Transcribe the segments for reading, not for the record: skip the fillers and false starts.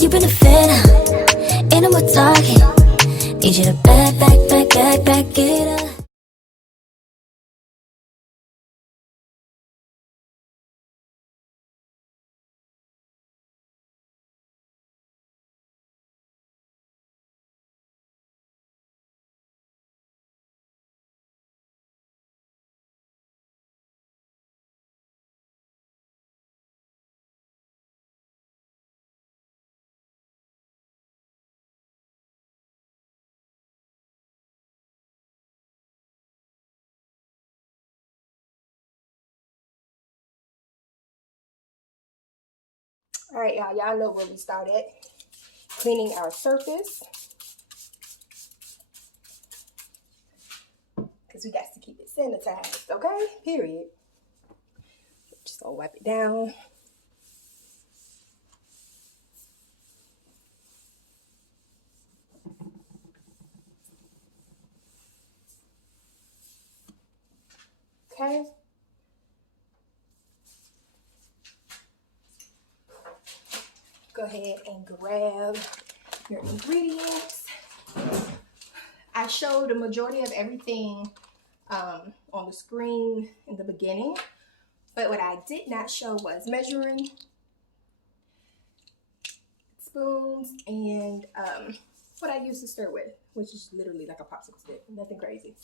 You've been a fan, ain't no more talking. Need you to back it up. All right, y'all know where we started. Cleaning our surface. Because we got to keep it sanitized, okay? Period. Just gonna wipe it down. Okay. Go ahead and grab your ingredients. I showed the majority of everything on the screen in the beginning, but what I did not show was measuring spoons and what I use to stir with, which is literally like a popsicle stick, nothing crazy.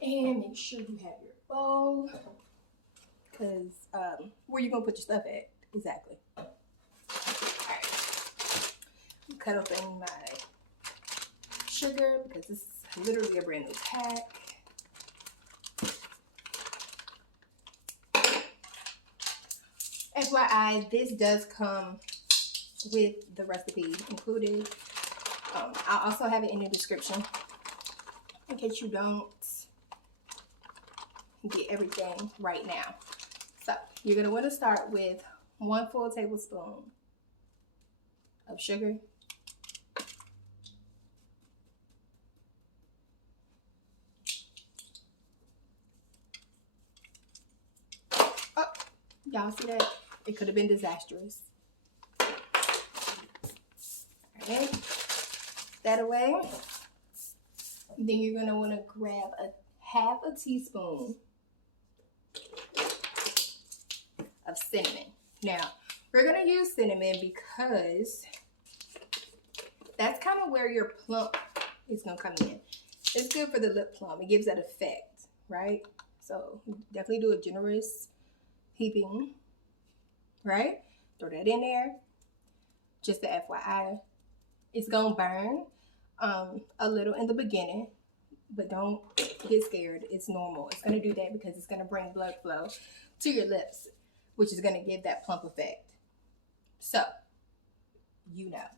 And make sure you have your bowl, because where you gonna put your stuff at? Exactly. All right. Cut open my sugar because this is literally a brand new pack. FYI, this does come with the recipe included. I'll also have it in the description in case you don't get everything right now. So you're gonna want to start with 1 full tablespoon of sugar. Oh, y'all see that? It could have been disastrous. Okay, that away. Then you're gonna want to grab a half a teaspoon of cinnamon. Now, we're gonna use cinnamon because that's kind of where your plump is gonna come in. It's good for the lip plump. It gives that effect, right? So definitely do a generous heaping, right? Throw that in there. Just the FYI, it's gonna burn a little in the beginning, but don't get scared. It's normal. It's gonna do that because it's gonna bring blood flow to your lips, which is gonna give that plump effect. So, you know.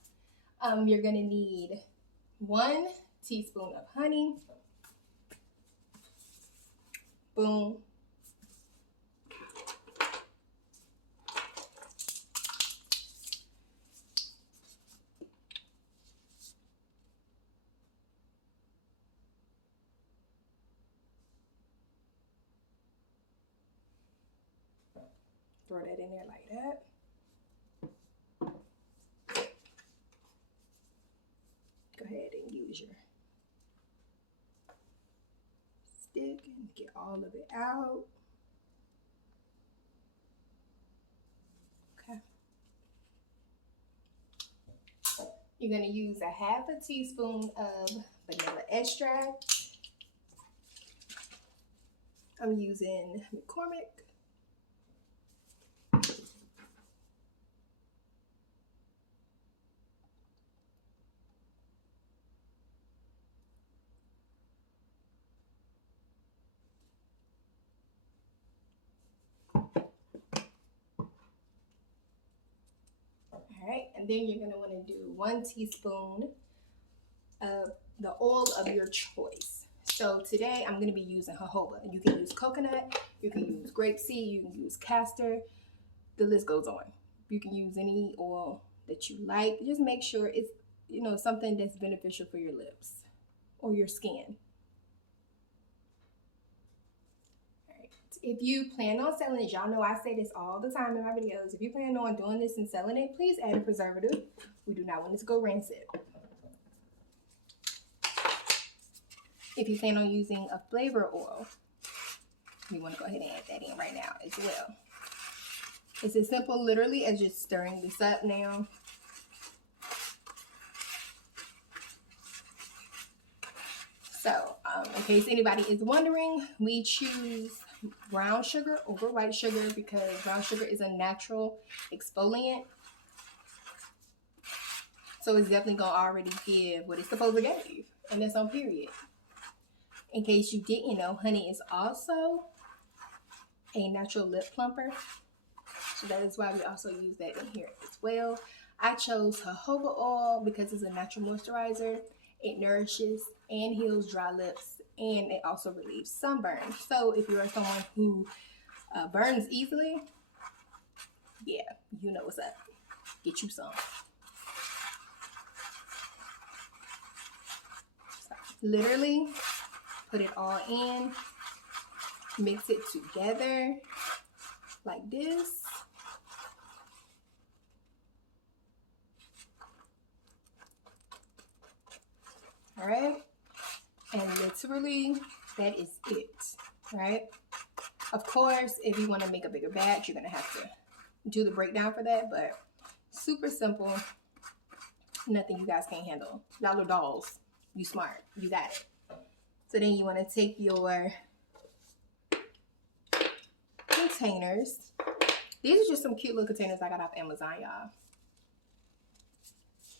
You're gonna need 1 teaspoon of honey. Boom. Throw that in there like that. Go ahead and use your stick and get all of it out. Okay. You're gonna use a half a teaspoon of vanilla extract. I'm using McCormick. All right, and then you're gonna wanna do 1 teaspoon of the oil of your choice. So today I'm gonna be using jojoba. You can use coconut, you can use grapeseed, you can use castor, the list goes on. You can use any oil that you like. Just make sure it's, you know, something that's beneficial for your lips or your skin. All right, If you plan on selling it, y'all know I say this all the time in my videos. If you plan on doing this and selling it, please add a preservative. We do not want it to go rancid. If you plan on using a flavor oil, you want to go ahead and add that in right now as well. It's as simple literally as just stirring this up now. So in case anybody is wondering, we choose brown sugar over white sugar because brown sugar is a natural exfoliant. So it's definitely going to already give what it's supposed to give. And that's on period. In case you didn't know, honey is also a natural lip plumper. So that is why we also use that in here as well. I chose jojoba oil because it's a natural moisturizer. It nourishes and heals dry lips, and it also relieves sunburn. So if you are someone who burns easily, yeah, you know what's up. Get you some. So, literally, put it all in, mix it together like this. All right, and literally that is it, right? Of course, if you want to make a bigger batch, you're gonna have to do the breakdown for that, but super simple, nothing you guys can't handle. Y'all are dolls, you smart, you got it. So then you want to take your containers. These are just some cute little containers I got off Amazon, y'all.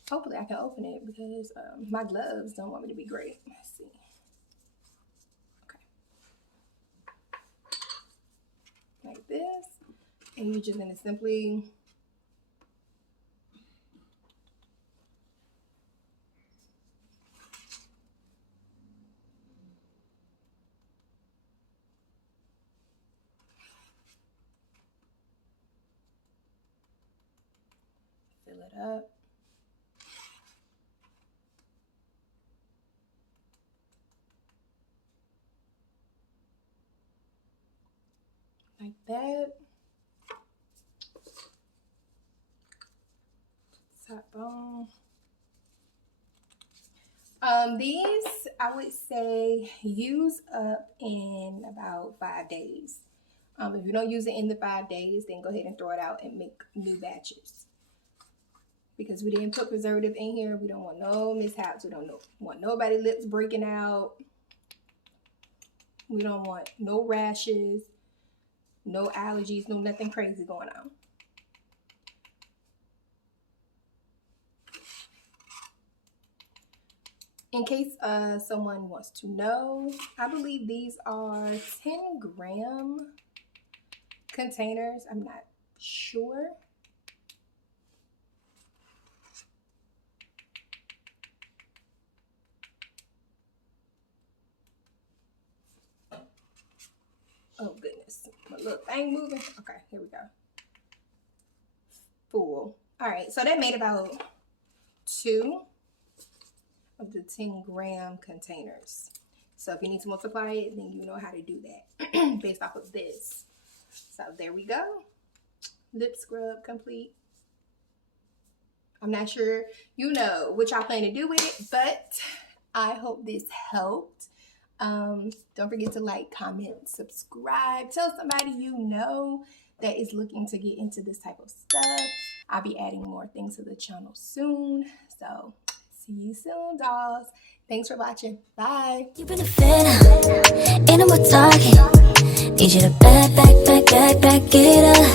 Hopefully I can open it because my gloves don't want me to be great. Let's see. Okay. Like this. And you're just going to simply fill it up. Like that. Top on. These I would say use up in about 5 days. If you don't use it in the 5 days, then go ahead and throw it out and make new batches. Because we didn't put preservative in here, we don't want no mishaps. We don't want nobody lips breaking out. We don't want no rashes. No allergies, no nothing crazy going on. In case someone wants to know, I believe these are 10-gram containers. I'm not sure. Oh goodness, my little thing moving. Okay, here we go. Full. All right, so that made about 2 of the 10-gram containers. So if you need to multiply it, then you know how to do that based off of this. So there we go. Lip scrub complete. I'm not sure you know what y'all plan to do with it, but I hope this helped. Don't forget to like, comment, subscribe. Tell somebody you know that is looking to get into this type of stuff. I'll be adding more things to the channel soon. So see you soon, dolls. Thanks for watching. Bye. You've been a fan, ain't no more talking. Need you to back it up.